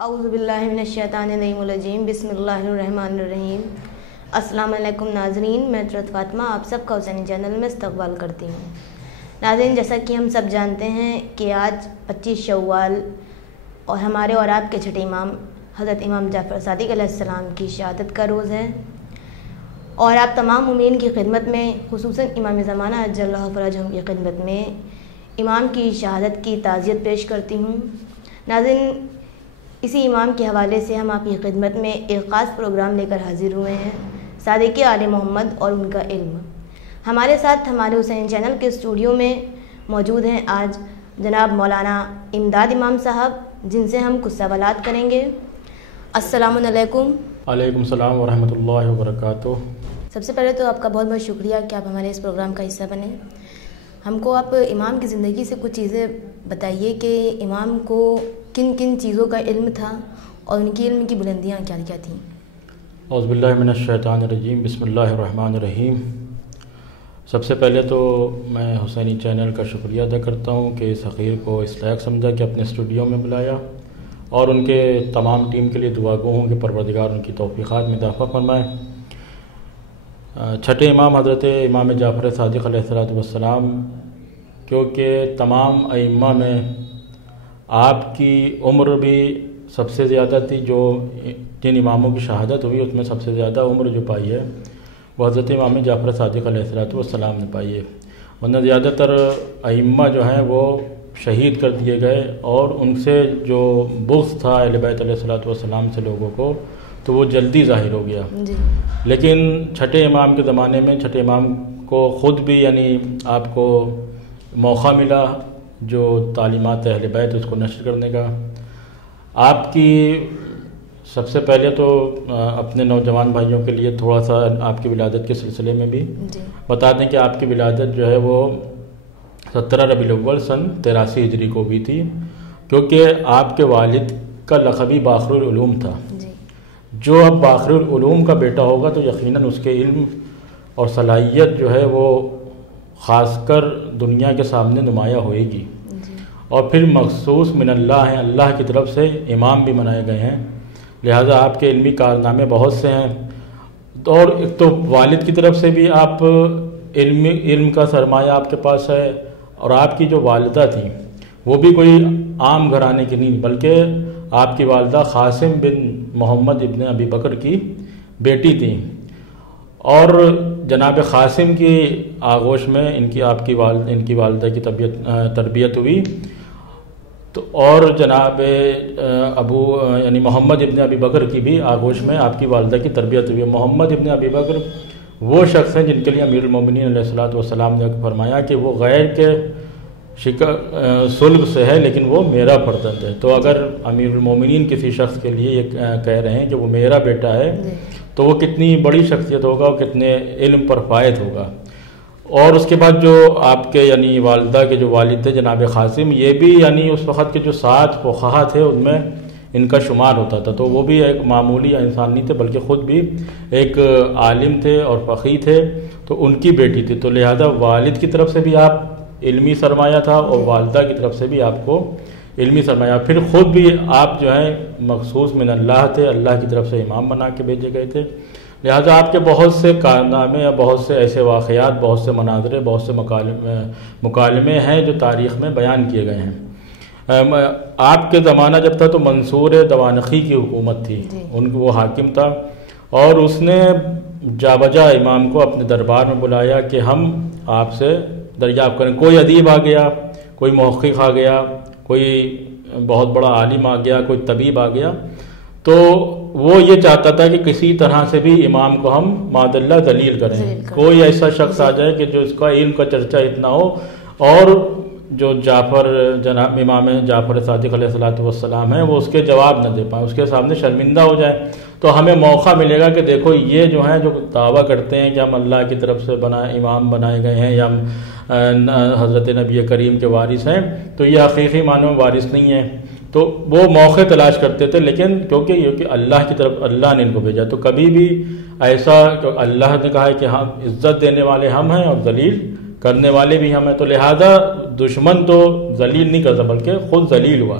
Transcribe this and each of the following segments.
اعوذ باللہ من الشیطان الرجیم بسم اللہ الرحمن الرحیم۔ السلام علیکم ناظرین، میں طرت فاطمہ آپ سب کا حسینی چینل میں استقبال کرتی ہوں۔ ناظرین، جیسا کہ ہم سب جانتے ہیں کہ آج 25 شوال اور ہمارے اور آپ کے چھٹے امام حضرت امام جعفر صادق علیہ السلام کی شہادت کا روز ہے، اور آپ تمام مومنین کی خدمت میں، خصوصاً امام زمانہ عجل اللہ فرجہ کی خدمت میں امام کی شہادت کی تعزیت پیش کرتی ہوں۔ ناظرین، اسی امام کے حوالے سے ہم آپ کی خدمت میں ایک خاص پروگرام لے کر حاضر ہوئے ہیں، صادق آل محمد اور ان کا علم۔ ہمارے ساتھ ہمارے حسین چینل کے اسٹوڈیو میں موجود ہیں آج جناب مولانا امداد امام صاحب، جن سے ہم کچھ سوالات کریں گے۔ السلام علیکم۔ وعلیکم السلام ورحمۃ اللہ وبرکاتہ۔ سب سے پہلے تو آپ کا بہت بہت شکریہ کہ آپ ہمارے اس پروگرام کا حصہ بنے۔ ہم کو آپ امام کی زندگی سے کچھ چیزیں بتائیے کہ امام کو کن کن چیزوں کا علم تھا اور ان کی علم کی بلندیاں کیا کیا تھیں۔ اعوذ باللہ من الشیطان الرجیم، بسم اللہ الرحمن الرحیم۔ سب سے پہلے تو میں حسینی چینل کا شکریہ ادا کرتا ہوں کہ اس حقیر کو اس لائق سمجھا کہ اپنے اسٹوڈیو میں بلایا، اور ان کے تمام ٹیم کے لیے دعا گو ہوں کہ پروردگار ان کی توفیقات میں اضافہ فرمائے۔ چھٹے امام حضرت امام جعفر صادق علیہ السلام، کیونکہ تمام ائمہ میں آپ کی عمر بھی سب سے زیادہ تھی، جو جن اماموں کی شہادت ہوئی اس میں سب سے زیادہ عمر جو پائی ہے وہ حضرت امام جعفر صادق علیہ السلام نے پائی ہے، ورنہ زیادہ تر ائمہ جو ہیں وہ شہید کر دیے گئے، اور ان سے جو بغض تھا اہل بیت علیہ السلام سے لوگوں کو تو وہ جلدی ظاہر ہو گیا۔ لیکن چھٹے امام کے زمانے میں چھٹے امام کو خود بھی آپ کو موقع ملا جو تعلیمات اہل بیت اس کو نشر کرنے کا۔ آپ کی سب سے پہلے تو اپنے نوجوان بھائیوں کے لیے تھوڑا سا آپ کی ولادت کے سلسلے میں بھی بتا دیں کہ آپ کی ولادت جو ہے وہ 17 ربیع الاول سن 83 ہجری کو بھی تھی، کیونکہ آپ کے والد کا لقبی باخر العلوم تھا۔ جو اب باخر العلوم کا بیٹا ہوگا تو یقیناً اس کے علم اور صلاحیت جو ہے وہ خاص کر دنیا کے سامنے نمایاں ہوئے گی، اور پھر مخصوص من اللہ ہیں، اللہ کی طرف سے امام بھی بنائے گئے ہیں، لہٰذا آپ کے علمی کارنامے بہت سے ہیں، اور ایک تو والد کی طرف سے بھی آپ علم کا سرمایہ آپ کے پاس ہے، اور آپ کی جو والدہ تھیں وہ بھی کوئی عام گھرانے کی نہیں، بلکہ آپ کی والدہ قاسم بن محمد ابن ابی بکر کی بیٹی تھیں، اور جناب قاسم کی آغوش میں ان کی والدہ کی تربیت ہوئی، تو اور جناب محمد ابن ابی بکر کی بھی آغوش میں آپ کی والدہ کی تربیت ہوئی۔ محمد ابن ابی بکر وہ شخص ہیں جن کے لیے امیر المومنین علیہ السلام نے فرمایا کہ وہ غیر کے صلب سے ہے لیکن وہ میرا فرزند ہے، تو اگر امیر المومنین کسی شخص کے لیے یہ کہہ رہے ہیں کہ وہ میرا بیٹا ہے تو وہ کتنی بڑی شخصیت ہوگا اور کتنے علم پر فائد ہوگا۔ اور اس کے بعد جو آپ کے والدہ کے جو والد تھے جناب قاسم، یہ بھی اس وقت کے جو 7 فقہا تھے ان میں ان کا شمار ہوتا تھا، تو وہ بھی ایک معمولی انسان نہیں تھے بلکہ خود بھی ایک عالم تھے اور فقیہ تھے، تو ان کی بیٹی تھی، تو لہذا والد کی طرف سے بھی آپ علمی سرمایہ تھا اور والدہ کی طرف سے بھی آپ کو علمی سرمایہ، پھر خود بھی آپ جو ہیں مخصوص من اللہ تھے، اللہ کی طرف سے امام بنا کے بھیجے گئے تھے، لہذا آپ کے بہت سے کارنامے یا بہت سے ایسے واقعات، بہت سے مناظرے، بہت سے مکالمے ہیں جو تاریخ میں بیان کیے گئے ہیں۔ آپ کے زمانہ جب تھا تو منصور دوانخی کی حکومت تھی، وہ حاکم تھا، اور اس نے جا بجا امام کو اپنے دربار میں بلایا کہ ہم آپ سے دریافت کریں۔ کوئی ادیب آ گیا، کوئی محقق آ گیا، کوئی بہت بڑا عالم آ گیا، کوئی طبیب آ گیا، تو وہ یہ چاہتا تھا کہ کسی طرح سے بھی امام کو ہم معاذ اللہ ذلیل کریں، کوئی ایسا شخص آ جائے کہ جو اس کا علم کا چرچا اتنا ہو، اور جو جناب امام جعفر صادق علیہ السلام ہیں وہ اس کے جواب نہ دے پائیں، اس کے سامنے شرمندہ ہو جائے، تو ہمیں موقع ملے گا کہ دیکھو یہ جو ہیں جو دعویٰ کرتے ہیں کہ ہم اللہ کی طرف سے امام بنائے گئے ہیں یا ہم حضرت نبی کریم کے وارث ہیں، تو یہ حقیقی معنوں میں وارث نہیں ہیں، تو وہ موقع تلاش کرتے تھے، لیکن کیونکہ اللہ کی طرف اللہ نے ان کو بھیجا، تو کبھی بھی ایسا کہ اللہ نے کہا ہے کہ ہم عزت دینے والے ہم ہیں اور ذلیل کرنے والے بھی ہم ہیں، تو لہذا دشمن تو ذلیل نہیں کرتا بلکہ خود ذلیل ہوا،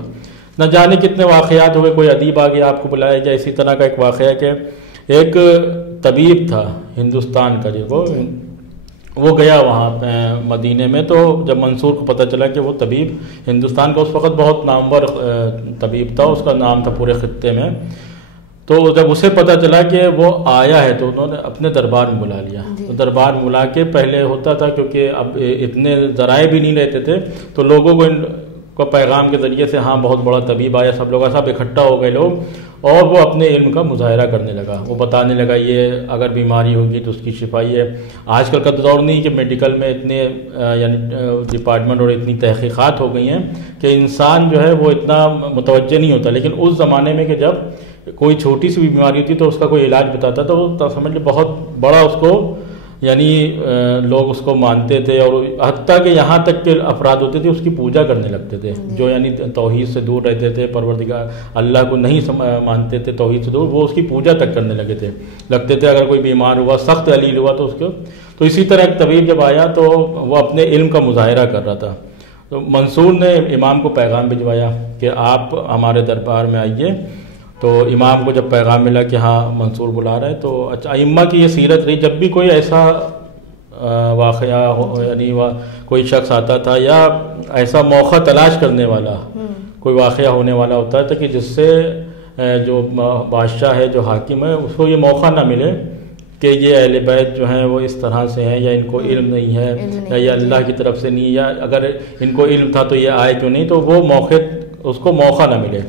نہ جانے کتنے واقعات ہوئے، کوئی ادیب آگے آپ کو بلایا جائے. اسی طرح کا ایک واقعہ ہے کہ ایک طبیب تھا ہندوستان کا، جو وہ گیا وہاں مدینے میں. تو جب منصور کو پتہ چلا کہ وہ طبیب ہندوستان کا اس وقت بہت نامور طبیب تھا، اس کا نام تھا پورے خطے میں، تو جب اسے پتہ چلا کہ وہ آیا ہے تو انہوں نے اپنے دربار میں بلا لیا. تو دربار میں بلا کے، پہلے ہوتا تھا کیونکہ اب اتنے ذرائع بھی نہیں رہتے تھے، تو لوگوں کو پیغام کے ذریعے سے ہاں بہت بڑا طبیب آیا، سب لوگ سب اکٹھا ہو گئے لوگ، اور وہ اپنے علم کا مظاہرہ کرنے لگا. وہ بتانے لگا یہ اگر بیماری ہوگی تو اس کی شفائی ہے. آج کل کا تو دور نہیں کہ میڈیکل میں اتنے یعنی ڈپارٹمنٹ اور اتنی تحقیقات ہو گئی ہیں کہ انسان جو ہے وہ اتنا متوجہ نہیں ہوتا. لیکن اس زمانے میں کہ جب کوئی چھوٹی سی بھی بیماری ہوتی تو اس کا کوئی علاج بتاتا تو وہ سمجھ لیں بہت بڑا اس کو یعنی لوگ اس کو مانتے تھے، اور حتیٰ کہ یہاں تک کہ افراد ہوتے تھے اس کی پوجا کرنے لگتے تھے جو یعنی توحید سے دور رہتے تھے، پروردگار اللہ کو نہیں مانتے تھے، توحید سے دور، وہ اس کی پوجا تک کرنے لگتے تھے. اگر کوئی بیمار ہوا، سخت علیل ہوا تو اس کو، تو اسی طرح ایک طبیب جب آیا تو وہ اپنے علم کا مظاہرہ کر رہا تھا. تو منصور نے امام کو پیغام بھجوایا کہ آپ ہمارے دربار میں آئیے. تو امام کو جب پیغام ملا کہ ہاں منصور بلا رہا ہے، تو اچھا ائمہ کی یہ سیرت رہی، جب بھی کوئی ایسا واقعہ یعنی کوئی شخص آتا تھا یا ایسا موقع تلاش کرنے والا کوئی واقعہ ہونے والا ہوتا تھا کہ جس سے جو بادشاہ ہے، جو حاکم ہے، اس کو یہ موقع نہ ملے کہ یہ اہل بیت جو ہیں وہ اس طرح سے ہیں، یا ان کو علم نہیں ہے، یا یہ اللہ کی طرف سے نہیں، یا اگر ان کو علم تھا تو یہ آئے کیوں نہیں، تو وہ اس کو موقع نہ ملے.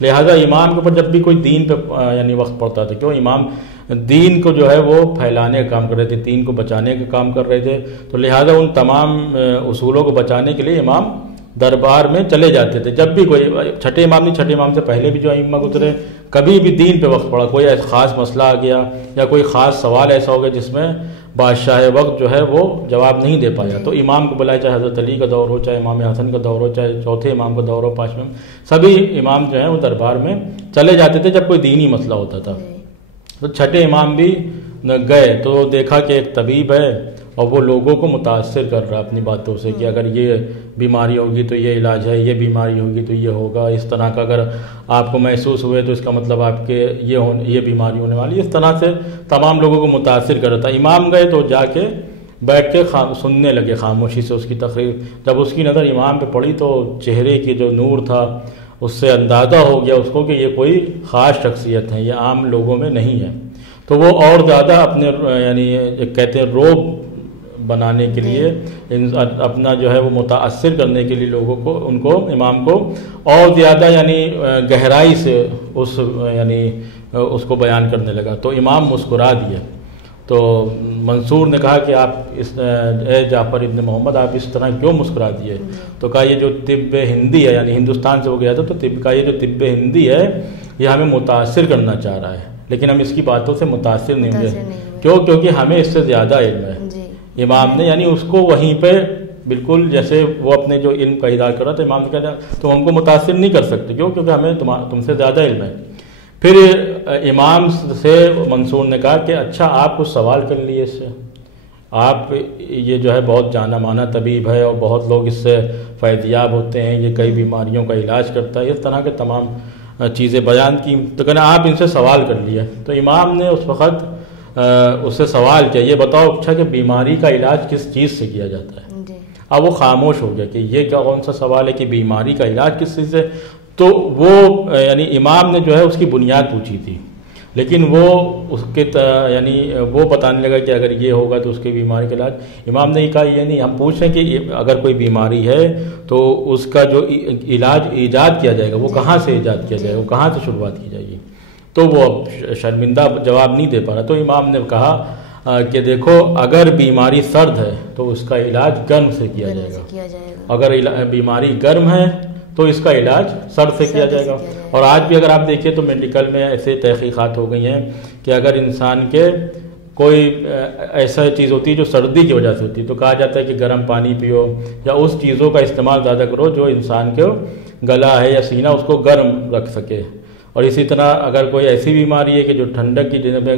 لہٰذا امام کے اوپر جب بھی کوئی دین پہ یعنی وقت پڑتا تھا، کیوں امام دین کو جو ہے وہ پھیلانے کا کام کر رہے تھے، دین کو بچانے کا کام کر رہے تھے، تو لہٰذا ان تمام اصولوں کو بچانے کے لیے امام دربار میں چلے جاتے تھے. جب بھی کوئی چھٹے امام سے پہلے بھی جو ائمہ گزرے، کبھی بھی دین پہ وقت پڑا، کوئی خاص مسئلہ آ گیا یا کوئی خاص سوال ایسا ہو گیا جس میں بادشاہ وقت جو ہے وہ جواب نہیں دے پایا، تو امام کو بلائے، چاہے حضرت علی کا دور ہو، چاہے امام حسن کا دور ہو، چاہے چوتھے امام کا دور ہو، پانچویں، سبھی امام جو ہیں وہ دربار میں چلے جاتے تھے جب کوئی دینی مسئلہ ہوتا تھا. تو چھٹے امام بھی گئے تو دیکھا کہ ایک طبیب ہے اور وہ لوگوں کو متاثر کر رہا ہے اپنی باتوں سے کہ اگر یہ بیماری ہوگی تو یہ علاج ہے، یہ بیماری ہوگی تو یہ ہوگا، اس طرح کا اگر آپ کو محسوس ہوئے تو اس کا مطلب آپ کے یہ بیماری ہونے والی، اس طرح سے تمام لوگوں کو متاثر کر رہا تھا. امام گئے تو جا کے بیٹھ کے سننے لگے خاموشی سے اس کی تقریر. جب اس کی نظر امام پہ پڑی تو چہرے کی جو نور تھا اس سے اندازہ ہو گیا اس کو کہ یہ کوئی خاص شخصیت ہے، یہ عام لوگوں میں نہیں ہے. تو وہ اور زیادہ اپنے یعنی کہتے ہیں روب بنانے کے لیے، اپنا جو ہے وہ متاثر کرنے کے لیے لوگوں کو، ان کو، امام کو اور زیادہ یعنی گہرائی سے اس کو بیان کرنے لگا. تو امام مسکرا دیے. تو منصور نے کہا کہ آپ اے جعفر ابن محمد، آپ اس طرح کیوں مسکرا دیے؟ تو کہا یہ جو طب ہندی ہے، یعنی ہندوستان سے ہو گیا تھا، تو طب کا یہ جو طب ہندی ہے یہ ہمیں متاثر کرنا چاہ رہا ہے، لیکن ہم اس کی باتوں سے متاثر نہیں ہوئے. کیوں؟ کیونکہ ہمیں اس سے زیادہ علم ہے. امام نے یعنی اس کو وہیں پہ بالکل جیسے وہ اپنے جو علم کا اظہار کر رہا تھا، امام نے کہا تم ہم کو متاثر نہیں کر سکتے. کیوں؟ کیونکہ ہمیں تم سے زیادہ علم ہے. پھر امام سے منصور نے کہا کہ اچھا آپ کچھ سوال کر لیے اس سے، آپ یہ جو ہے بہت جانا مانا طبیب ہے اور بہت لوگ اس سے فیض یاب ہوتے ہیں، یہ کئی بیماریوں کا علاج کرتا ہے، اس طرح کے تمام چیزیں بیان کی. تو کہنا آپ ان سے سوال کر لیے. تو امام نے اس وقت اس سے سوال کیا، یہ بتاؤ اچھا کہ بیماری کا علاج کس چیز سے کیا جاتا ہے؟ اب وہ خاموش ہو گیا کہ یہ کیا کون سا سوال ہے کہ بیماری کا علاج کس چیز سے. تو وہ یعنی امام نے جو ہے اس کی بنیاد پوچھی تھی، لیکن وہ اس کے یعنی وہ بتانے لگا کہ اگر یہ ہوگا تو اس کی بیماری کا علاج. امام نے کہا یہ نہیں، ہم پوچھ رہے ہیں کہ اگر کوئی بیماری ہے تو اس کا جو علاج ایجاد کیا جائے گا وہ کہاں سے ایجاد کیا جائے گا، وہ کہاں سے شروعات کی جائے گی. تو وہ شرمندہ جواب نہیں دے پا رہا. تو امام نے کہا کہ دیکھو اگر بیماری سرد ہے تو اس کا علاج گرم سے کیا جائے گا، اگر بیماری گرم ہے تو اس کا علاج سرد سے کیا جائے گا. اور آج بھی اگر آپ دیکھیں تو میڈیکل میں ایسے تحقیقات ہو گئی ہیں کہ اگر انسان کے کوئی ایسا چیز ہوتی ہے جو سردی کی وجہ سے ہوتی ہے تو کہا جاتا ہے کہ گرم پانی پیو یا اس چیزوں کا استعمال زیادہ کرو جو انسان کے گلا ہے یا سینہ اس کو گرم رکھ سکے. اور اسی طرح اگر کوئی ایسی بیماری ہے کہ جو ٹھنڈک کی جگہ پہ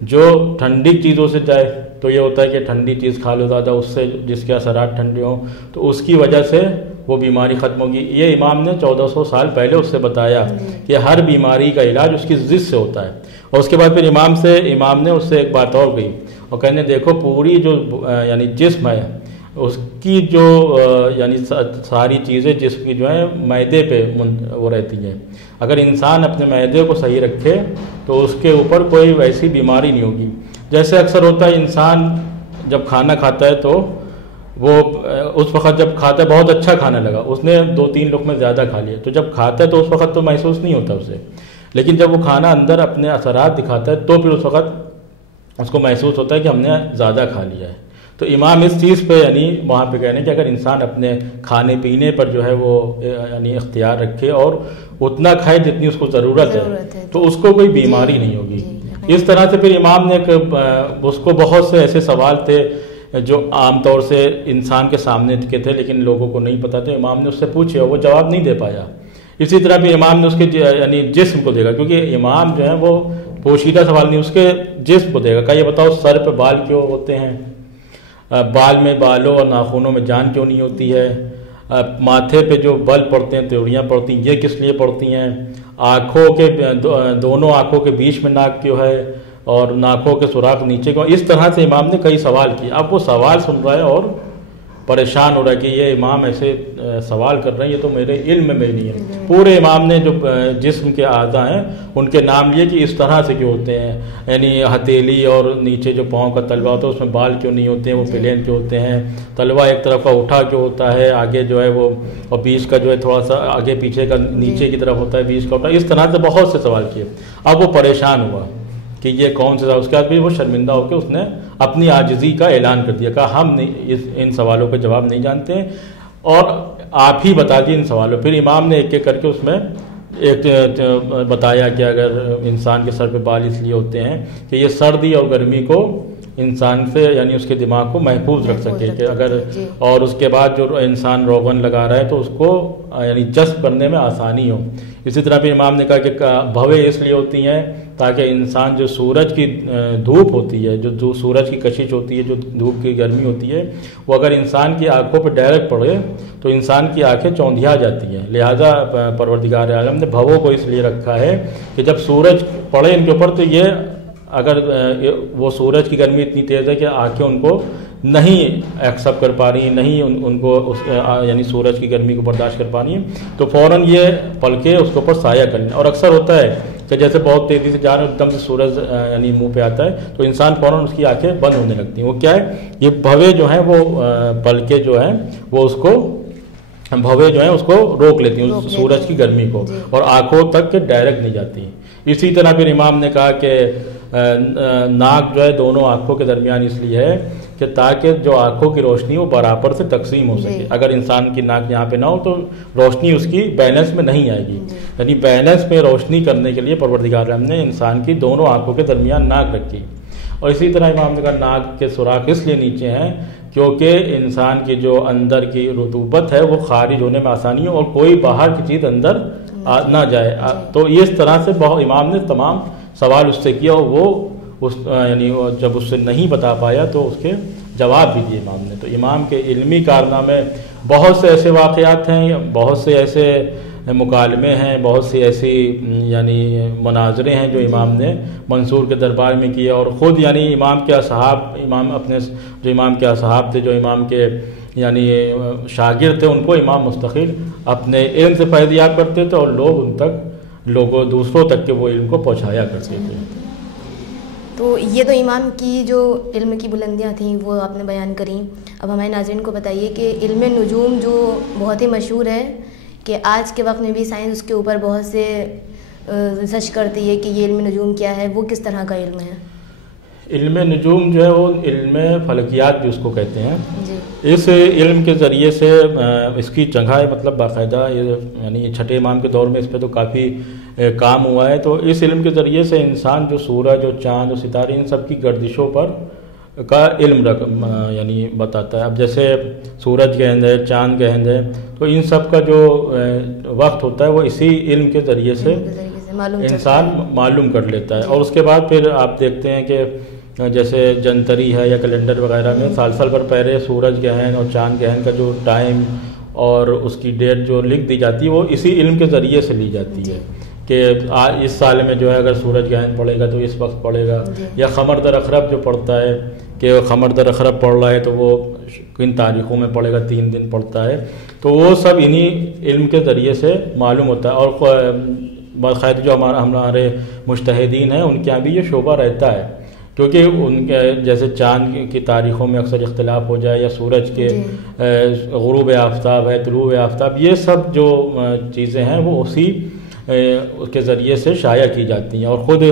جو ٹھنڈی چیزوں سے جائے تو یہ ہوتا ہے کہ ٹھنڈی چیز کھا لو زیادہ، اس سے جس کے اثرات ٹھنڈے ہوں تو اس کی وجہ سے وہ بیماری ختم ہوگی۔ یہ امام نے 1400 سال پہلے اس سے بتایا کہ ہر بیماری کا علاج اس کی ضد سے ہوتا ہے۔ اور اس کے بعد پھر امام نے اس سے ایک بات اور کہی، اور کہنے دیکھو پوری جو یعنی جسم ہے اس کی جو یعنی ساری چیزیں جسم کی جو ہیں معدے پہ وہ رہتی ہیں۔ اگر انسان اپنے معدے کو صحیح رکھے تو اس کے اوپر کوئی ویسی بیماری نہیں ہوگی۔ جیسے اکثر ہوتا ہے انسان جب کھانا کھاتا ہے تو وہ اس وقت جب کھاتا ہے بہت اچھا کھانا لگا، اس نے 2-3 لقمے زیادہ کھا لیا، تو جب کھاتا ہے تو اس وقت تو محسوس نہیں ہوتا اسے، لیکن جب وہ کھانا اندر اپنے اثرات دکھاتا ہے تو پھر اس وقت اس کو محسوس ہوتا ہے کہ ہم نے زیادہ کھا لیا ہے۔ تو امام اس چیز پہ یعنی وہاں پہ کہنے کہ اگر انسان اپنے کھانے پینے پر جو ہے وہ یعنی اختیار رکھے اور اتنا کھائے جتنی اس کو ضرورت ہے تو اس کو کوئی بیماری نہیں ہوگی۔ اس طرح سے پھر امام نے اس کو بہت سے ایسے سوال تھے جو عام طور سے انسان کے سامنے کے تھے لیکن لوگوں کو نہیں پتا تھے، امام نے اس سے پوچھے اور وہ جواب نہیں دے پایا۔ اسی طرح بھی امام نے اس کے یعنی جسم کو دیکھا، کیونکہ امام جو ہے وہ پوشیدہ سوال نہیں، اس کے جسم کو دیکھا کہ یہ بتاؤ سر پہ بال کیوں ہوتے ہیں، بال میں بالوں اور ناخنوں میں جان کیوں نہیں ہوتی ہے، ماتھے پہ جو بل پڑتے ہیں تیوریاں پڑتی ہیں یہ کس لیے پڑتی ہیں، آنکھوں کے دونوں آنکھوں کے بیچ میں ناک کیوں ہے اور ناکوں کے سوراخ نیچے کو۔ اس طرح سے امام نے کئی سوال کیے۔ اب وہ سوال سن رہا ہے اور پریشان ہو رہا ہے کہ یہ امام ایسے سوال کر رہے ہیں، یہ تو میرے علم میں نہیں ہے۔ پورے امام نے جو جسم کے اعضاء ہیں ان کے نام لیے کہ اس طرح سے کیوں ہوتے ہیں، یعنی ہتھیلی اور نیچے جو پاؤں کا تلوا ہوتا ہے اس میں بال کیوں نہیں ہوتے ہیں، وہ پلین کیوں ہوتے ہیں، تلوا ایک طرف کا اٹھا کیوں ہوتا ہے، آگے جو ہے وہ اور بیچ کا جو ہے تھوڑا سا آگے پیچھے کا نیچے کی طرف ہوتا ہے، بیچ کا اٹھا، اس طرح سے بہت سے سوال کیے۔ اب وہ پریشان ہوا کہ یہ کون سے سوال، اس کے بعد بھی وہ شرمندہ ہو کے اس نے اپنی عاجزی کا اعلان کر دیا، کہا ہم ان سوالوں کے جواب نہیں جانتے اور آپ ہی بتا دیے ان سوالوں۔ پھر امام نے ایک ایک کر کے اس میں ایک بتایا کہ اگر انسان کے سر پہ بال اس لیے ہوتے ہیں کہ یہ سردی اور گرمی کو انسان سے یعنی اس کے دماغ کو محفوظ رکھ سکے، کہ اگر اور اس کے بعد جو انسان روغن لگا رہا ہے تو اس کو یعنی جذب کرنے میں آسانی ہو۔ اسی طرح پھر امام نے کہا کہ بھویں اس لیے ہوتی ہیں تاکہ انسان جو سورج کی دھوپ ہوتی ہے، جو سورج کی کشش ہوتی ہے، جو دھوپ کی گرمی ہوتی ہے، وہ اگر انسان کی آنکھوں پہ ڈائریکٹ پڑے تو انسان کی آنکھیں چوندھیا جاتی ہیں، لہذا پروردگار عالم نے بھووں کو اس لیے رکھا ہے کہ جب سورج پڑے ان کے اوپر تو یہ اگر وہ سورج کی گرمی اتنی تیز ہے کہ آنکھیں ان کو نہیں ایکسیپٹ کر پا رہی ہیں، نہیں ان کو یعنی سورج کی گرمی کو برداشت کر پا رہی ہیں تو فوراً یہ پلکیں اس کے اوپر سایہ کریں۔ اور اکثر ہوتا ہے کہ جیسے بہت تیزی سے جا رہے ہیں ایک دم سے سورج یعنی منہ پہ آتا ہے تو انسان فوراً اس کی آنکھیں بند ہونے لگتی ہیں۔ وہ کیا ہے، یہ بھویں جو ہیں وہ پلکیں جو ہیں وہ اس کو بھویں جو ہیں اس کو روک لیتی ہیں سورج کی گرمی کو اور آنکھوں تک کے ڈائریکٹ نہیں جاتی ہیں۔ اسی طرح پھر امام نے کہا کہ ناک جو ہے دونوں آنکھوں کے درمیان اس لیے ہے کہ تاکہ جو آنکھوں کی روشنی وہ برابر سے تقسیم ہو سکے۔ اگر انسان کی ناک یہاں پہ نہ ہو تو روشنی اس کی بیلنس میں نہیں آئے گی، یعنی بیلنس میں روشنی کرنے کے لیے پروردگار عالم نے انسان کی دونوں آنکھوں کے درمیان ناک رکھی۔ اور اسی طرح امام نے کہا ناک کے سوراخ اس لیے نیچے ہیں کیونکہ انسان کی جو اندر کی رطوبت ہے وہ خارج ہونے میں آسانی ہو اور کوئی باہر کی چیز اندر نہ جائے۔ تو اس طرح سے امام نے تمام سوال اس سے کیا اور وہ یعنی جب اس سے نہیں بتا پایا تو اس کے جواب بھی دیے امام نے۔ تو امام کے علمی کارنامے بہت سے ایسے واقعات ہیں، بہت سے ایسے مکالمے ہیں، بہت سی ایسی یعنی مناظرے ہیں جو امام نے منصور کے دربار میں کیے اور خود یعنی امام کے اصحاب تھے جو امام کے یعنی شاگرد تھے ان کو امام مستقل اپنے علم سے فیضیاب کرتے تھے اور لوگ ان تک دوسروں تک کے وہ علم کو پہنچایا کرتے تھے۔ تو یہ تو امام کی جو علم کی بلندیاں تھیں وہ آپ نے بیان کریں۔ اب ہمارے ناظرین کو بتائیے کہ علم نجوم جو بہت ہی مشہور ہے کہ آج کے وقت میں بھی سائنس اس کے اوپر بہت سے ریسرچ کرتی ہے کہ یہ علم نجوم کیا ہے، وہ کس طرح کا علم ہے؟ علم نجوم جو ہے وہ علم فلکیات بھی اس کو کہتے ہیں۔ اس علم کے ذریعے سے اس کی جگہ مطلب باقاعدہ یعنی چھٹے امام کے دور میں اس پہ تو کافی کام ہوا ہے۔ تو اس علم کے ذریعے سے انسان جو سورج اور چاند اور ستارے ان سب کی گردشوں پر کا علم یعنی بتاتا ہے۔ اب جیسے سورج کے اندر چاند کے اندر تو ان سب کا جو وقت ہوتا ہے وہ اسی علم کے ذریعے سے انسان معلوم کر لیتا ہے. اور اس کے بعد پھر آپ دیکھتے ہیں کہ جیسے جنتری ہے یا کیلنڈر وغیرہ میں سال بھر پہلے سورج گرہن اور چاند گرہن کا جو ٹائم اور اس کی ڈیٹ جو لکھ دی جاتی ہے وہ اسی علم کے ذریعے سے لی جاتی ہے کہ اس سال میں جو ہے اگر سورج گرہن پڑے گا تو اس وقت پڑے گا. یا قمر در اقرب جو پڑتا ہے کہ قمر در اقرب پڑ رہا ہے تو وہ کن تاریخوں میں پڑے گا, 3 دن پڑتا ہے. تو وہ سب انہی علم کے ذریعے سے معلوم ہوتا ہے. اور باقاعدہ جو ہمارے مجتہدین ہیں ان کے یہاں بھی یہ شعبہ رہتا ہے کیونکہ ان کے جیسے چاند کی تاریخوں میں اکثر اختلاف ہو جائے یا سورج کے غروب آفتاب ہے, طلوع آفتاب, یہ سب جو چیزیں ہیں وہ اسی کے ذریعے سے شائع کی جاتی ہیں. اور خود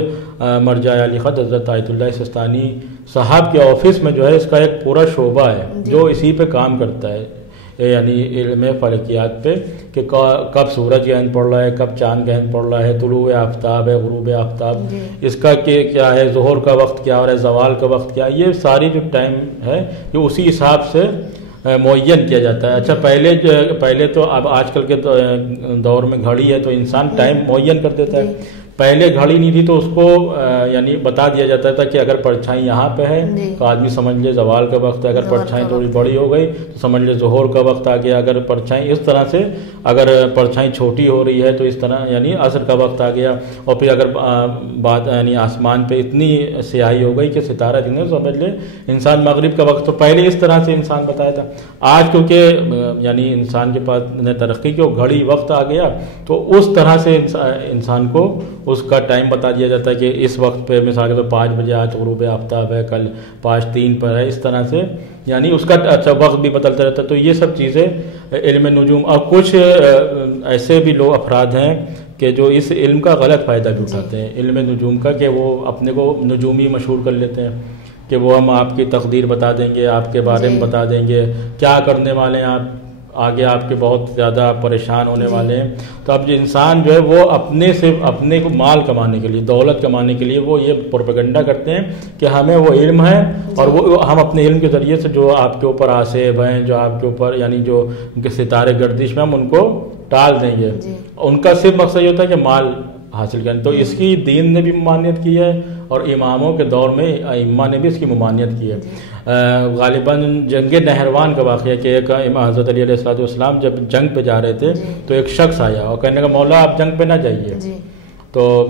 مرجع علی خط حضرت آیت اللہ سستانی صاحب کے آفس میں جو ہے اس کا ایک پورا شعبہ ہے جو اسی پہ کام کرتا ہے, یعنی علم فلکیات پہ کہ کب سورج گرہن پڑ رہا ہے, کب چاند گرہن پڑ رہا ہے, طلوع آفتاب ہے, غروب آفتاب, اس کا کیا ہے, ظہر کا وقت کیا ہو رہا ہے, زوال کا وقت کیا, یہ ساری جو ٹائم ہے یہ اسی حساب سے معین کیا جاتا ہے. اچھا پہلے تو اب آج کل کے دور میں گھڑی ہے تو انسان ٹائم معین کر دیتا ہے. پہلے گھڑی نہیں تھی تو اس کو یعنی بتا دیا جاتا تھا کہ اگر پرچھائی یہاں پہ ہے تو آدمی سمجھ لے زوال کا وقت ہے, اگر پرچھائی تھوڑی بڑی ہو گئی تو سمجھ لے ظہر کا وقت آ گیا, اگر پرچھائی اس طرح سے, اگر پرچھائی چھوٹی ہو رہی ہے تو اس طرح یعنی عصر کا وقت آ گیا. اور پھر اگر بات یعنی آسمان پہ اتنی سیاہی ہو گئی کہ ستارہ دن ہے سمجھ لے انسان مغرب کا وقت. تو پہلے اس طرح سے انسان بتایا تھا. آج کیونکہ یعنی انسان کے پاس نے ترقی کی, گھڑی وقت آ گیا تو اس طرح سے انسان کو اس کا ٹائم بتا دیا جاتا ہے کہ اس وقت پہ مثال کے 5 بجے آج غروب آفتاب ہے, کل 5:03 پر ہے, اس طرح سے یعنی اس کا اچھا وقت بھی بدلتا رہتا ہے. تو یہ سب چیزیں علم نجوم. اور کچھ ایسے بھی لوگ افراد ہیں کہ جو اس علم کا غلط فائدہ بھی اٹھاتے ہیں علم نجوم کا, کہ وہ اپنے کو نجومی مشہور کر لیتے ہیں کہ وہ ہم آپ کی تقدیر بتا دیں گے, آپ کے بارے میں بتا دیں گے, کیا کرنے والے ہیں آپ, آگے آپ کے بہت زیادہ پریشان ہونے والے ہیں. تو اب جو انسان جو ہے وہ اپنے کو مال کمانے کے لیے, دولت کمانے کے لیے وہ یہ پروپیگنڈا کرتے ہیں کہ ہمیں وہ علم ہے اور وہ ہم اپنے علم کے ذریعے سے جو آپ کے اوپر آصب ہیں, جو آپ کے اوپر یعنی جو ان کے ستارے گردش میں ہم ان کو ٹال دیں گے. ان کا صرف مقصد یہ ہوتا ہے کہ مال حاصل کریں. تو اس کی دین نے بھی ممانعت کی ہے اور اماموں کے دور میں ائمہ نے بھی اس کی ممانعت کی ہے. غالباً جنگ نہروان کا واقعہ کہ ایک امام حضرت علی علیہ السلام جب جنگ پہ جا رہے تھے تو ایک شخص آیا اور کہنے کا مولا آپ جنگ پہ نہ جائیے. تو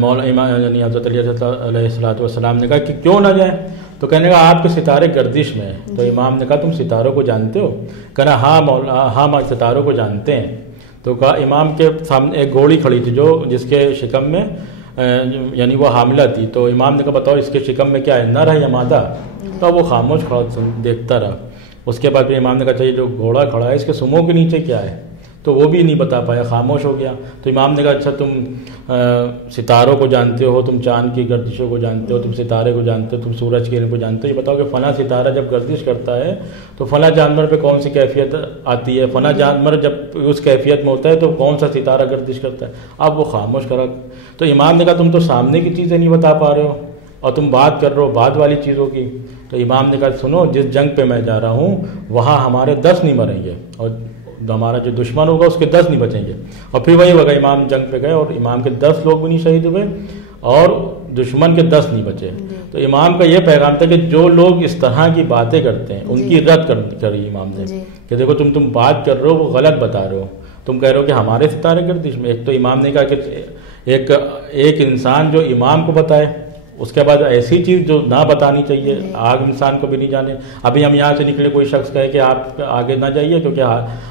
مولا امام یعنی حضرت علی علیہ السلام نے کہا کہ کیوں نہ جائیں, تو کہنے کا آپ کے ستارے گردش میں ہیں. تو امام نے کہا تم ستاروں کو جانتے ہو؟ کہنا ہاں مولا, ہاں ستاروں کو جانتے ہیں. تو کہا امام کے سامنے ایک گھوڑی کھڑی تھی جس کے شکم میں یعنی وہ حاملہ تھی. تو امام نے کہا بتاؤ اس کے شکم میں کیا ہے, نر ہے یا مادہ؟ تو وہ خاموش کھڑا دیکھتا رہا. اس کے بعد پھر امام نے کہا چاہیے جو گھوڑا کھڑا ہے اس کے سموں کے نیچے کیا ہے, تو وہ بھی نہیں بتا پایا, خاموش ہو گیا. تو امام نے کہا اچھا تم ستاروں کو جانتے ہو, تم چاند کی گردشوں کو جانتے ہو, تم ستارے کو جانتے ہو, تم سورج کے علم کو جانتے ہو, یہ بتاؤ کہ فلاں ستارہ جب گردش کرتا ہے تو فلاں جانور پہ کون سی کیفیت آتی ہے, فلاں جانور جب اس کیفیت میں ہوتا ہے تو کون سا ستارہ گردش کرتا ہے. اب وہ خاموش کرا. تو امام نے کہا تم تو سامنے کی چیزیں نہیں بتا پا رہے ہو اور تم بات کر رہے ہو بعد والی چیزوں کی. تو امام نے کہا سنو, جس جنگ پہ میں جا رہا ہوں وہاں ہمارے 10 نہیں مریں گے اور ہمارا جو دشمن ہوگا اس کے 10 نہیں بچیں گے. اور پھر وہی ہوگا, امام جنگ پہ گئے اور امام کے 10 لوگ بھی نہیں شہید ہوئے اور دشمن کے 10 نہیں بچے. تو امام کا یہ پیغام تھا کہ جو لوگ اس طرح کی باتیں کرتے ہیں ان کی رد کری امام نے کہ دیکھو تم بات کر رہے ہو وہ غلط بتا رہے ہو. تم کہہ رہے ہو کہ ہمارے ستارے گردش میں. ایک تو امام نے کہا کہ ایک انسان جو امام کو بتائے, اس کے بعد ایسی چیز جو نہ بتانی چاہیے آگ انسان کو بھی نہیں جانے. ابھی ہم یہاں سے نکلے کوئی شخص کہے کہ آپ آگے نہ جائیے کیونکہ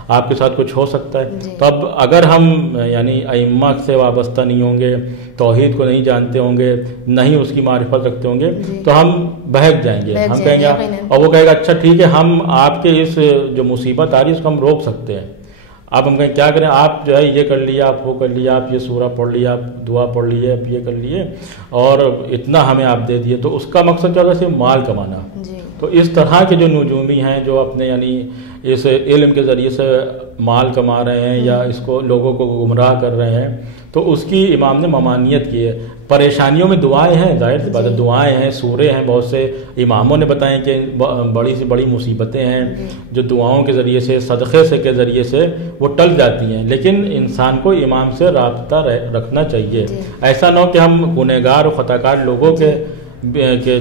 آپ کے ساتھ کچھ ہو سکتا ہے. تو اب اگر ہم یعنی ائمہ سے وابستہ نہیں ہوں گے, توحید کو نہیں جانتے ہوں گے, نہیں اس کی معرفت رکھتے ہوں گے تو ہم بہک جائیں گے. ہم کہیں گے اور وہ کہے گا اچھا ٹھیک ہے ہم آپ کے اس جو مصیبت آ رہی ہے اس کو ہم روک سکتے ہیں. اب ہم کہیں کیا کریں, آپ جو ہے یہ کر لیا, آپ وہ کر لیا, آپ یہ سورہ پڑھ لیا, آپ دعا پڑھ لیے, آپ یہ کر لیے اور اتنا ہمیں آپ دے دیے. تو اس کا مقصد کیا ہوگا, صرف مال کمانا. تو اس طرح کے جو نجومی ہیں جو اپنے یعنی اس علم کے ذریعے سے مال کما رہے ہیں یا اس کو لوگوں کو گمراہ کر رہے ہیں, تو اس کی امام نے ممانعت کی ہے. پریشانیوں میں دعائیں ہیں، ظاہر سی بات ہے دعائیں ہیں، سورے ہیں، بہت سے اماموں نے بتائیں کہ بڑی سے بڑی مصیبتیں ہیں جو دعاؤں کے ذریعے سے، صدقے سے کے ذریعے سے وہ ٹل جاتی ہیں، لیکن انسان کو امام سے رابطہ رکھنا چاہیے۔ ایسا نہ ہو کہ ہم گنہگار و خطاکار لوگوں کے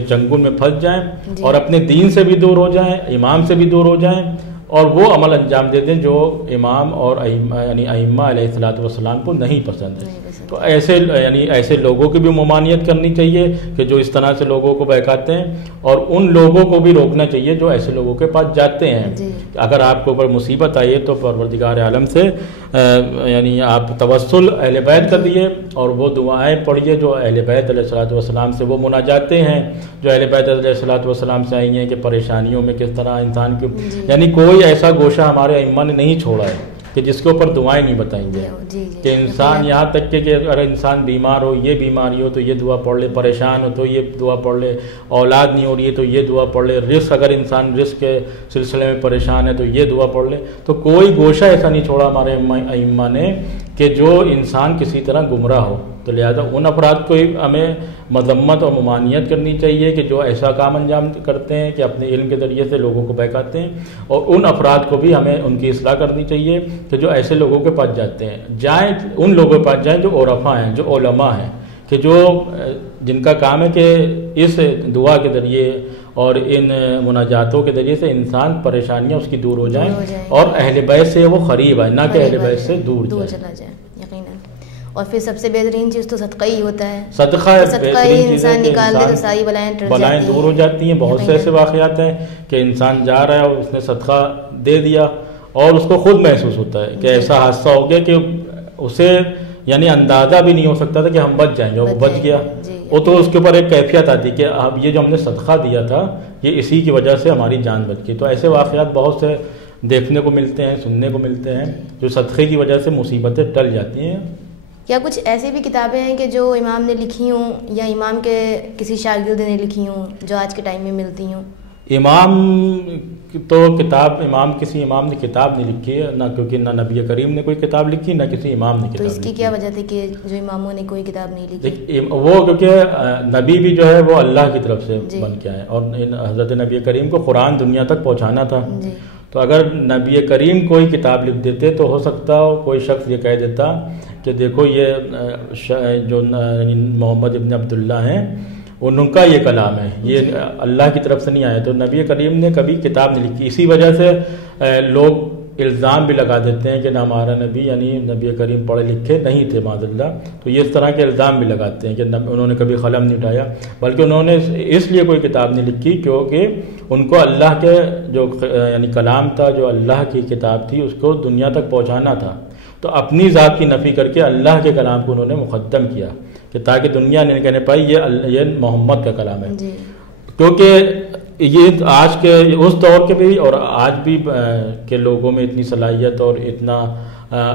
چنگل میں پھنس جائیں اور اپنے دین سے بھی دور ہو جائیں، امام سے بھی دور ہو جائیں، اور وہ عمل انجام دے دیں جو امام اور یعنی ائمہ علیہ الصلوۃ والسلام کو نہیں پسند ہے۔ تو ایسے لوگوں کی بھی ممانعت کرنی چاہیے کہ جو اس طرح سے لوگوں کو بہکاتے ہیں، اور ان لوگوں کو بھی روکنا چاہیے جو ایسے لوگوں کے پاس جاتے ہیں۔ اگر آپ کو اوپر مصیبت آئی ہے تو پروردگار عالم سے یعنی آپ توسل اہل بیت کر دیے اور وہ دعائیں پڑھیے جو اہل بیت علیہ الصلوۃ والسلام سے وہ مناجاتیں ہیں جو اہل بیت علیہ الصلوۃ والسلام سے آئی ہیں کہ پریشانیوں میں کس طرح انسان کی، یعنی کوئی ایسا گوشہ ہمارے ائمہ نے نہیں چھوڑا ہے کہ جس کے اوپر دعائیں نہیں بتائیں گے کہ انسان یہاں تک کہ اگر انسان بیمار ہو، یہ بیماری ہو تو یہ دعا پڑھ لے، پریشان ہو تو یہ دعا پڑھ لے، اولاد نہیں ہو رہی ہے تو یہ دعا پڑھ لے، رزق اگر انسان رزق کے سلسلے میں پریشان ہے تو یہ دعا پڑھ لے۔ تو کوئی گوشہ ایسا نہیں چھوڑا ہمارے ائمہ نے کہ جو انسان کسی طرح گمراہ ہو۔ تو لہذا ان افراد کو ہمیں مذمت اور ممانعت کرنی چاہیے کہ جو ایسا کام انجام کرتے ہیں کہ اپنے علم کے ذریعے سے لوگوں کو بہکاتے ہیں، اور ان افراد کو بھی ہمیں ان کی اصلاح کرنی چاہیے کہ جو ایسے لوگوں کے پاس جاتے ہیں، جائیں ان لوگوں کے پاس جائیں جو عرفاء ہیں، جو علماء ہیں، کہ جو جن کا کام ہے کہ اس دعا کے ذریعے اور ان مناجاتوں کے ذریعے سے انسان پریشانیاں اس کی دور ہو جائیں اور اہل بیت سے وہ قریب آئے، نہ کہ اہل بیت سے دور چلا جائے۔ یقیناً۔ اور پھر سب سے بہترین چیز تو صدقہ ہی ہوتا ہے، صدقہ ہی انسان نکال دے تو ساری بلائیں دور ہو جاتی ہیں۔ بہت سے ایسے واقعات ہیں کہ انسان جا رہا ہے اور اس نے صدقہ دے دیا اور اس کو خود محسوس ہوتا ہے کہ ایسا حادثہ ہو گیا کہ اسے یعنی اندازہ بھی نہیں ہو سکتا تھا کہ ہم بچ جائیں گے، وہ بچ گیا۔ وہ تو اس کے اوپر ایک کیفیت آتی کہ اب یہ جو ہم نے صدقہ دیا تھا یہ اسی کی وجہ سے ہماری جان بچ گئی۔ تو ایسے واقعات بہت سے دیکھنے کو ملتے ہیں، سننے کو ملتے ہیں، جو صدقے کی وجہ سے مصیبتیں ٹل جاتی ہیں۔ کیا کچھ ایسی بھی کتابیں ہیں کہ جو امام نے لکھی ہوں یا امام کے کسی شاگرد نے لکھی ہوں جو آج کے ٹائم میں ملتی ہوں؟ امام تو کتاب کسی امام نے کتاب نہیں لکھی ہے، نہ کیونکہ نہ نبی کریم نے کوئی کتاب لکھی، نہ کسی امام نے کتاب لکھی۔ تو اس کی کیا وجہ تھی کہ جو اماموں نے کوئی کتاب نہیں لکھی؟ وہ کیونکہ نبی بھی جو ہے وہ اللہ کی طرف سے بن کے آئے، اور حضرت نبی کریم کو قرآن دنیا تک پہنچانا تھا۔ تو اگر نبی کریم کوئی کتاب لکھ دیتے تو ہو سکتا ہو کوئی شخص یہ کہہ دیتا کہ دیکھو یہ جو محمد ابن عبداللہ ہیں ان کا یہ کلام ہے، یہ اللہ کی طرف سے نہیں آیا۔ تو نبی کریم نے کبھی کتاب نہیں لکھی، اسی وجہ سے لوگ الزام بھی لگا دیتے ہیں کہ نہ ہمارا نبی یعنی نبی کریم پڑھے لکھے نہیں تھے معاذ اللہ۔ تو یہ اس طرح کے الزام بھی لگاتے ہیں کہ انہوں نے کبھی قلم نہیں اٹھایا، بلکہ انہوں نے اس لیے کوئی کتاب نہیں لکھی کیونکہ ان کو اللہ کے جو یعنی کلام تھا، جو اللہ کی کتاب تھی، اس کو دنیا تک پہنچانا تھا۔ تو اپنی ذات کی نفی کر کے اللہ کے کلام کو انہوں نے مقدم کیا کہ تاکہ دنیا نہیں کہنے پائی یہ محمد کا کلام ہے۔ کیونکہ یہ آج کے اس دور کے بھی اور آج بھی کے لوگوں میں اتنی صلاحیت اور اتنا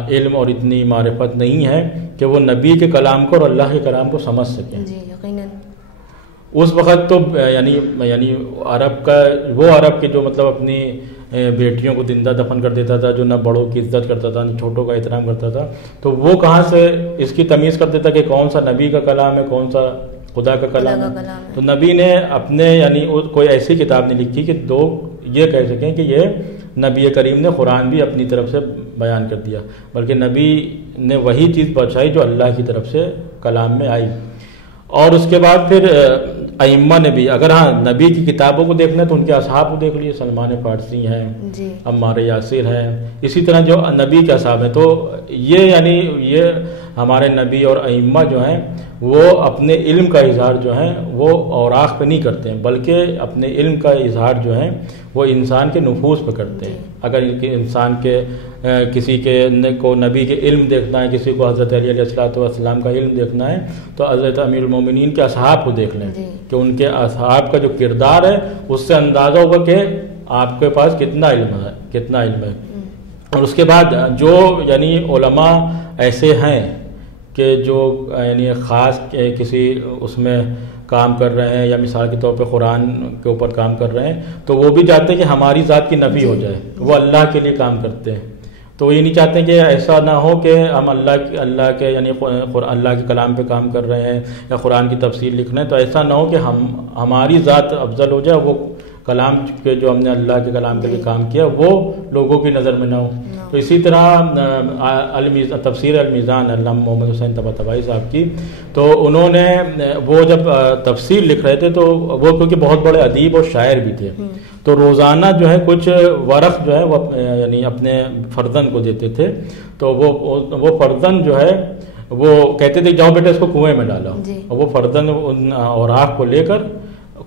علم اور اتنی معرفت نہیں ہے کہ وہ نبی کے کلام کو اور اللہ کے کلام کو سمجھ سکیں۔ اس وقت تو یعنی عرب کے جو مطلب اپنی بیٹیوں کو زندہ دفن کر دیتا تھا، جو نہ بڑوں کی عزت کرتا تھا نہ چھوٹوں کا احترام کرتا تھا، تو وہ کہاں سے اس کی تمیز کر دیتا کہ کون سا نبی کا کلام ہے، کون سا خدا کا کلام ہے۔ تو نبی نے اپنے یعنی کوئی ایسی کتاب نہیں لکھی کہ لوگ یہ کہہ سکیں کہ یہ نبی کریم نے قرآن بھی اپنی طرف سے بیان کر دیا، بلکہ نبی نے وہی چیز پہنچائی جو اللہ کی طرف سے کلام میں آئی۔ اور اس کے بعد پھر ائمہ نے بھی، اگر نبی کی کتابوں کو دیکھنا ہے تو ان کے اصحاب کو دیکھ لیے، سلمان فارسی ہیں، عمار یاسر ہیں، اسی طرح جو نبی کے اصحاب ہیں۔ تو یہ ہمارے نبی اور ائمہ جو ہیں وہ اپنے علم کا اظہار جو ہے وہ اوراق پہ نہیں کرتے ہیں، بلکہ اپنے علم کا اظہار جو ہے وہ انسان کے نفوس پہ کرتے ہیں۔ اگر انسان کے کسی کو نبی کے علم دیکھنا ہے، کسی کو حضرت علی علیہ السلام کا علم دیکھنا ہے تو حضرت امیر المومنین کے اصحاب کو دیکھ لیں کہ ان کے اصحاب کا جو کردار ہے اس سے اندازہ ہوگا کہ آپ کے پاس کتنا علم ہے۔ اور اس کے بعد جو یعنی علماء ایسے ہیں کہ جو یعنی خاص کسی اس میں کام کر رہے ہیں یا مثال کے طور پہ قرآن کے اوپر کام کر رہے ہیں، تو وہ بھی چاہتے ہیں کہ ہماری ذات کی نفی ہو جائے، وہ اللہ کے لیے کام کرتے ہیں۔ تو یہ نہیں چاہتے کہ ایسا نہ ہو کہ ہم اللہ کے یعنی اللہ کے کلام پہ کام کر رہے ہیں یا قرآن کی تفسیر لکھ رہے ہیں، تو ایسا نہ ہو کہ ہماری ذات افضل ہو جائے، وہ کلام کے جو ہم نے اللہ کے کلام کے لیے کام کیا وہ لوگوں کی نظر میں نہ ہو۔ تو اسی طرح تفسیر المیزان علامہ محمد حسین طباطبائی صاحب کی، تو انہوں نے وہ جب تفسیر لکھ رہے تھے تو وہ کیونکہ بہت بڑے ادیب اور شاعر بھی تھے، تو روزانہ جو ہے کچھ ورق جو ہے وہ یعنی اپنے فرزند کو دیتے تھے، تو وہ فرزند جو ہے وہ کہتے تھے جاؤ بیٹا اس کو کنویں میں ڈالو، اور وہ فرزند ان اوراق کو لے کر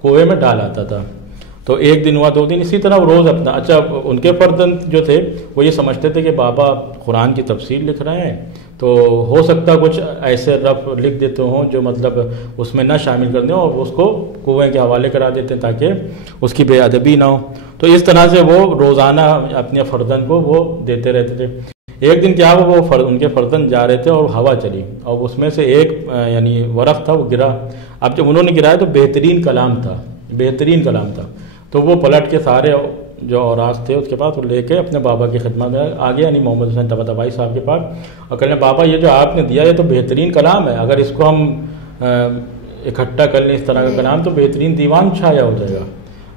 کنویں میں ڈال آتا تھا۔ تو ایک دن ہوا 2 دن، اسی طرح وہ روز اپنا ان کے فرزند جو تھے وہ یہ سمجھتے تھے کہ بابا قرآن کی تفسیر لکھ رہے ہیں تو ہو سکتا کچھ ایسے رف لکھ دیتے ہوں جو مطلب اس میں نہ شامل کر دیں اور اس کو کنویں کے حوالے کرا دیتے ہیں تاکہ اس کی بے ادبی نہ ہو۔ تو اس طرح سے وہ روزانہ اپنے فرزند کو وہ دیتے رہتے تھے۔ ایک دن کیا وہ ان کے فرزند جا رہے تھے اور ہوا چلی اور اس میں سے ایک یعنی ورق تھا وہ گرا۔ اب جب انہوں نے گرایا تو بہترین کلام تھا، تو وہ پلٹ کے سارے جو اوراق تھے اس کے پاس وہ لے کے اپنے بابا کی خدمت میں آگے یعنی محمد حسین طباطبائی صاحب کے پاس، اور کہنے بابا یہ جو آپ نے دیا یہ تو بہترین کلام ہے، اگر اس کو ہم اکٹھا کر لیں اس طرح کا کلام تو بہترین دیوان چھایا ہو جائے گا۔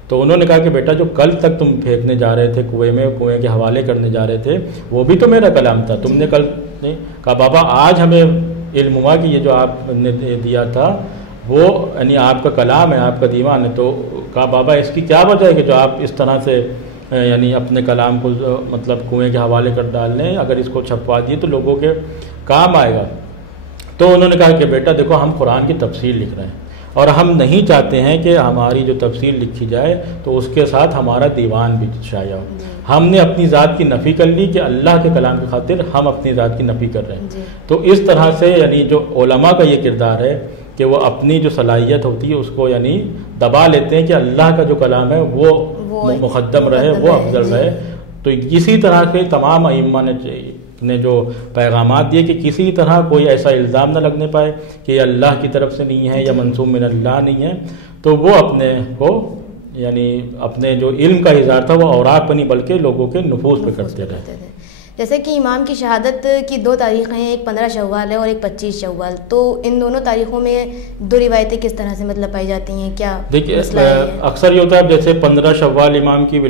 تو انہوں نے کہا کہ بیٹا جو کل تک تم پھینکنے جا رہے تھے کنویں کے حوالے کرنے جا رہے تھے وہ بھی تو میرا کلام تھا، تم نے کل نہیں کہا بابا آج ہمیں علم ہوا کہ یہ جو آپ نے دیا تھا وہ یعنی آپ کا کلام ہے، آپ کا دیوان ہے۔ تو کہا بابا اس کی کیا وجہ ہے کہ جو آپ اس طرح سے یعنی اپنے کلام کو مطلب کنویں کے حوالے کر ڈال لیں، اگر اس کو چھپوا دیے تو لوگوں کے کام آئے گا۔ تو انہوں نے کہا کہ بیٹا دیکھو ہم قرآن کی تفسیر لکھ رہے ہیں اور ہم نہیں چاہتے ہیں کہ ہماری جو تفسیر لکھی جائے تو اس کے ساتھ ہمارا دیوان بھی شائع ہو۔ ہم نے اپنی ذات کی نفی کر لی کہ اللہ کے کلام کی خاطر ہم اپنی ذات کی نفی کر رہے ہیں۔ تو اس طرح سے یعنی جو علماء کا یہ کردار ہے کہ وہ اپنی جو صلاحیت ہوتی ہے اس کو یعنی دبا لیتے ہیں کہ اللہ کا جو کلام ہے وہ مقدم رہے، وہ افضل رہے۔ تو اسی طرح کے تمام ائمہ نے جو پیغامات دیے کہ کسی طرح کوئی ایسا الزام نہ لگنے پائے کہ یہ اللہ کی طرف سے نہیں ہے یا منسوب من اللہ نہیں ہے، تو وہ اپنے کو یعنی اپنے جو علم کا اظہار تھا وہ اوراق پہ نہیں بلکہ لوگوں کے نفوذ پہ کرتے رہے۔ جیسے کہ امام کی شہادت کی 2 تاریخیں ہیں، ایک 15 شوال ہے اور ایک 25 شوال، تو ان دونوں تاریخوں میں 2 روایتیں کس طرح سے مطلب پائی جاتی ہیں؟ کیا دیکھیے اکثر یہ ہوتا ہے جیسے 15 شوال امام کی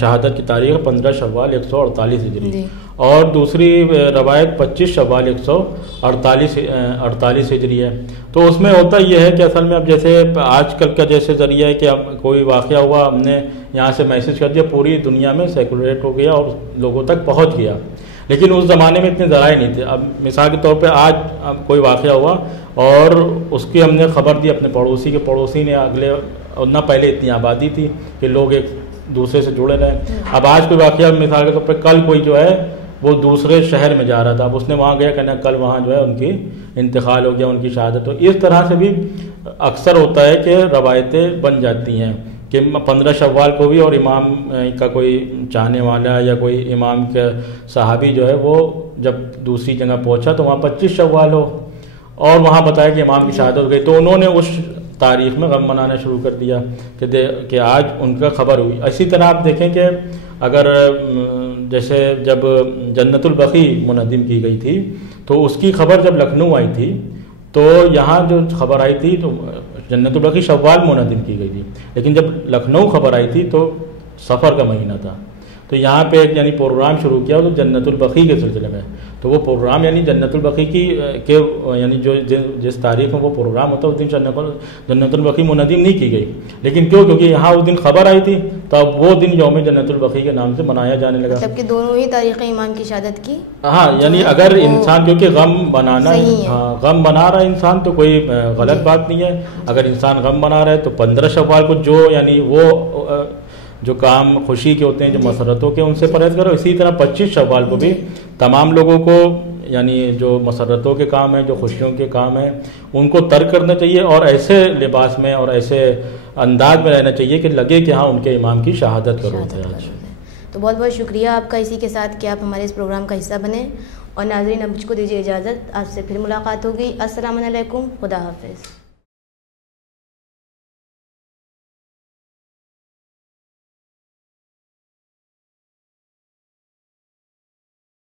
شہادت کی تاریخ 15 شوال 148 ہجری، اور دوسری روایت 25 شوال 148 ہجری ہے۔ تو اس میں ہوتا یہ ہے کہ اصل میں اب جیسے آج کل کا جیسے ذریعہ ہے کہ اب کوئی واقعہ ہوا ہم نے یہاں سے میسج کر دیا، پوری دنیا میں سیکولیٹ ہو گیا اور لوگوں تک پہنچ گیا، لیکن اس زمانے میں اتنے ذرائع نہیں تھے۔ اب مثال کے طور پہ آج کوئی واقعہ ہوا اور اس کی ہم نے خبر دی اپنے پڑوسی کے، پڑوسی نے اگلے نہ پہلے اتنی آبادی تھی کہ لوگ ایک دوسرے سے جڑے رہے۔ اب آج کوئی واقعہ مثال کے طور پہ کل کوئی جو ہے وہ دوسرے شہر میں جا رہا تھا، اب اس نے وہاں گیا کہنا کل وہاں جو ہے ان کی انتقال ہو گیا، ان کی شہادت ہو۔ اس طرح سے بھی اکثر ہوتا ہے کہ روایتیں بن جاتی ہیں کہ 15 شوال کو بھی اور امام کا کوئی چاہنے والا یا کوئی امام کے صحابی جو ہے وہ جب دوسری جگہ پہنچا تو وہاں 25 شوال ہو اور وہاں بتایا کہ امام کی شہادت ہو گئی، تو انہوں نے اس تاریخ میں غم منانا شروع کر دیا کہ آج ان کا خبر ہوئی۔ اسی طرح آپ دیکھیں کہ اگر جیسے جب جنت البقیع منہدم کی گئی تھی تو اس کی خبر جب لکھنؤ آئی تھی تو یہاں جو خبر آئی تھی تو جنت البقیع شوال منہدم کی گئی تھی، لیکن جب لکھنؤ خبر آئی تھی تو سفر کا مہینہ تھا، تو یہاں پہ ایک یعنی پروگرام شروع کیا تو جنت البقیع کے سلسلے میں، تو وہ پروگرام یعنی جنت البقیع کے یعنی جو جس تاریخ میں وہ پروگرام ہوتا ہے اس دن جنت البقیع منہدم نہیں کی گئی، لیکن کیونکہ یہاں اس دن خبر آئی تھی تو اب وہ دن یوم جنت البقیع کے نام سے منایا جانے لگا۔ مطلب کہ دونوں ہی تاریخیں امام کی شہادت کی، ہاں یعنی اگر انسان کیونکہ غم بنانا غم بنا رہا ہے انسان تو کوئی غلط بات نہیں ہے، اگر انسان غم بنا رہا ہے تو 15 شوال کو جو یعنی وہ جو کام خوشی کے ہوتے ہیں جو مسرتوں کے ان سے پرہیز کرو، اسی طرح 25 شوال کو بھی تمام لوگوں کو یعنی جو مسرتوں کے کام ہیں جو خوشیوں کے کام ہیں ان کو ترک کرنا چاہیے اور ایسے لباس میں اور ایسے انداز میں رہنا چاہیے کہ لگے کہ ہاں ان کے امام کی شہادت کرو تھے آج۔ تو بہت بہت شکریہ آپ کا اسی کے ساتھ کہ آپ ہمارے اس پروگرام کا حصہ بنے، اور ناظرین اب مجھ کو دیجیے اجازت، آپ سے پھر ملاقات ہوگی۔ السلام علیکم، خدا حافظ۔